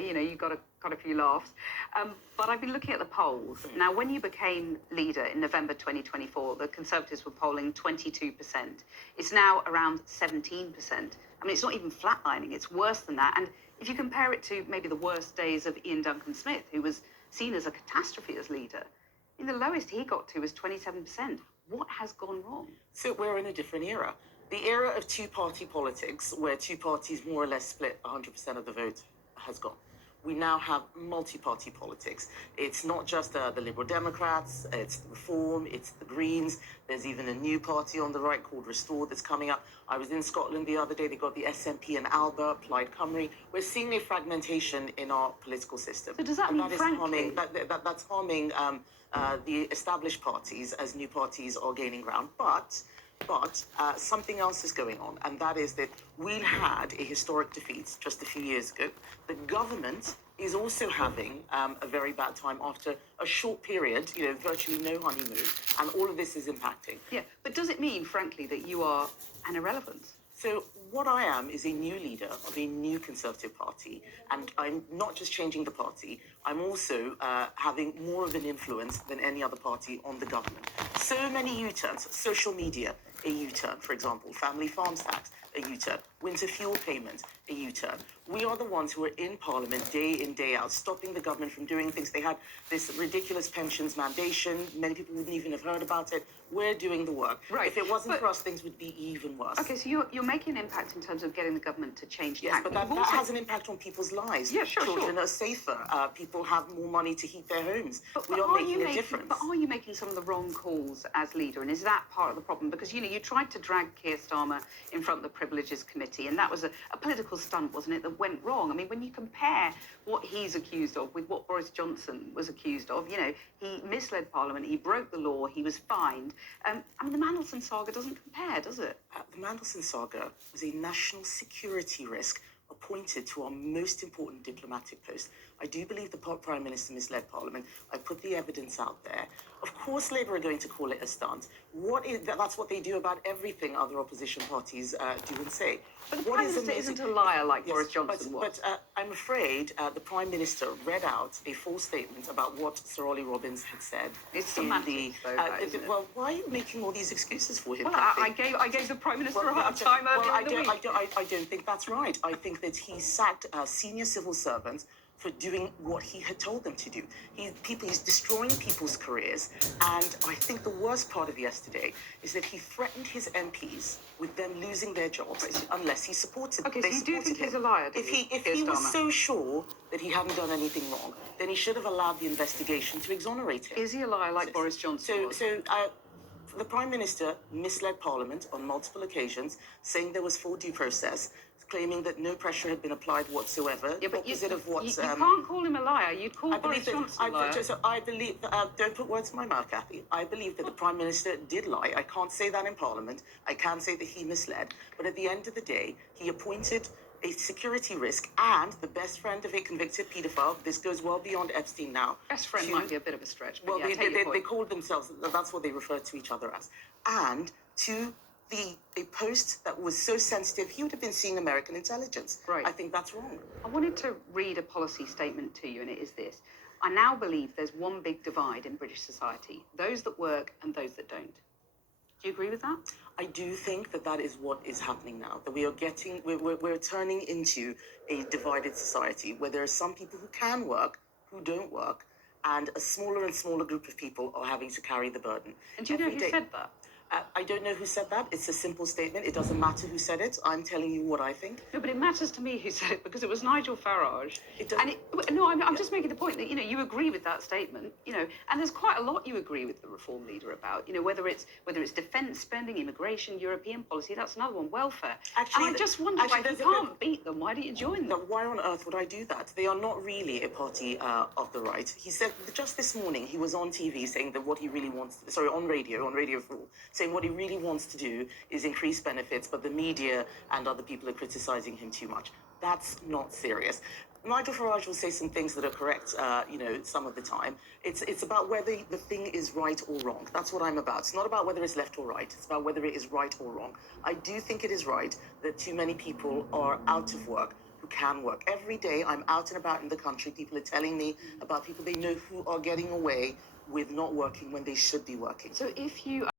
birthday. You got a few laughs. But I've been looking at the polls. Now, when you became leader in November 2024, the Conservatives were polling 22%. It's now around 17%. I mean, it's not even flatlining. It's worse than that. And if you compare it to maybe the worst days of Ian Duncan Smith, who was seen as a catastrophe as leader, the lowest he got to was 27%. What has gone wrong? So we're in a different era. The era of two-party politics, where two parties more or less split 100% of the vote, has gone. We now have multi-party politics. It's not just the Liberal Democrats, it's the Reform, it's the Greens. There's even a new party on the right called Restore that's coming up. I was in Scotland the other day. They got the SNP and Alba, Plaid Cymru. We're seeing a fragmentation in our political system. So does that mean, frankly... That's harming the established parties as new parties are gaining ground. But something else is going on, and that is that we had a historic defeat just a few years ago. The government is also having a very bad time after a short period, virtually no honeymoon, and all of this is impacting. Yeah, but does it mean, frankly, that you are an irrelevance? So what I am is a new leader of a new Conservative party, and I'm not just changing the party, I'm also having more of an influence than any other party on the government. So many U-turns, social media, a U-turn, for example, family farms tax, a U-turn, winter fuel payment, a U-turn. We are the ones who are in Parliament day in, day out, stopping the government from doing things. They had this ridiculous pensions mandation. Many people wouldn't even have heard about it. We're doing the work. Right. If it wasn't for us, things would be even worse. Okay, so you're making an impact in terms of getting the government to change tax. Yes, but that has an impact on people's lives. Yeah, sure, Children are safer. People have more money to heat their homes. We are making a difference. But are you making some of the wrong calls as leader? And is that part of the problem? Because, you tried to drag Keir Starmer in front of the Privileges Committee, and that was a political stunt, wasn't it, that went wrong? I mean, when you compare what he's accused of with what Boris Johnson was accused of, he misled Parliament, he broke the law, he was fined. I mean, the Mandelson saga doesn't compare, does it? The Mandelson saga was a national security risk appointed to our most important diplomatic post. I do believe the Prime Minister misled Parliament. I put the evidence out there. Of course, Labour are going to call it a stunt. That's what they do about everything other opposition parties do and say. But the Prime Minister isn't a liar like Boris Johnson was. But I'm afraid the Prime Minister read out a false statement about what Sir Ollie Robbins had said. It's semantics, well, why are you making all these excuses for him? Well, I gave the Prime Minister a hard time earlier in the week. I don't think that's right. I think that he sacked senior civil servants for doing what he had told them to do. He's destroying people's careers, and I think the worst part of yesterday is that he threatened his MPs with them losing their jobs unless he supported them. Okay, so you do think he's a liar, If he was so sure that he hadn't done anything wrong, then he should have allowed the investigation to exonerate him. Is he a liar like Boris Johnson was? The Prime Minister misled Parliament on multiple occasions, saying there was full due process, claiming that no pressure had been applied whatsoever. Yeah, but you can't call him a liar. You'd call Boris Johnson a liar. So I believe, don't put words in my mouth, Cathy. I believe that the Prime Minister did lie. I can't say that in Parliament. I can say that he misled. But at the end of the day, he appointed a security risk and the best friend of a convicted paedophile. This goes well beyond Epstein now. Best friend might be a bit of a stretch, but well, they called themselves, that's what they referred to each other as. And to a post that was so sensitive, he would have been seeing American intelligence. Right. I think that's wrong. I wanted to read a policy statement to you, and it is this. I now believe there's one big divide in British society, those that work and those that don't. Do you agree with that? I do think that is what is happening now, that we're turning into a divided society where there are some people who can work, who don't work, and a smaller and smaller group of people are having to carry the burden. And do you know who said that? I don't know who said that. It's a simple statement. It doesn't matter who said it. I'm telling you what I think. No, but it matters to me who said it, because it was Nigel Farage. I'm just making the point that, you agree with that statement, and there's quite a lot you agree with the Reform leader about, whether it's defence spending, immigration, European policy, that's another one, welfare. And I just wonder, if you can't beat them, why don't you join them? Why on earth would I do that? They are not really a party of the right. He said just this morning, he was on TV saying that what he really wants, on Radio 4, saying what he really wants to do is increase benefits, but the media and other people are criticising him too much. That's not serious. Nigel Farage will say some things that are correct, some of the time. It's about whether the thing is right or wrong. That's what I'm about. It's not about whether it's left or right. It's about whether it is right or wrong. I do think it is right that too many people are out of work who can work. Every day I'm out and about in the country, people are telling me about people they know who are getting away with not working when they should be working. So if you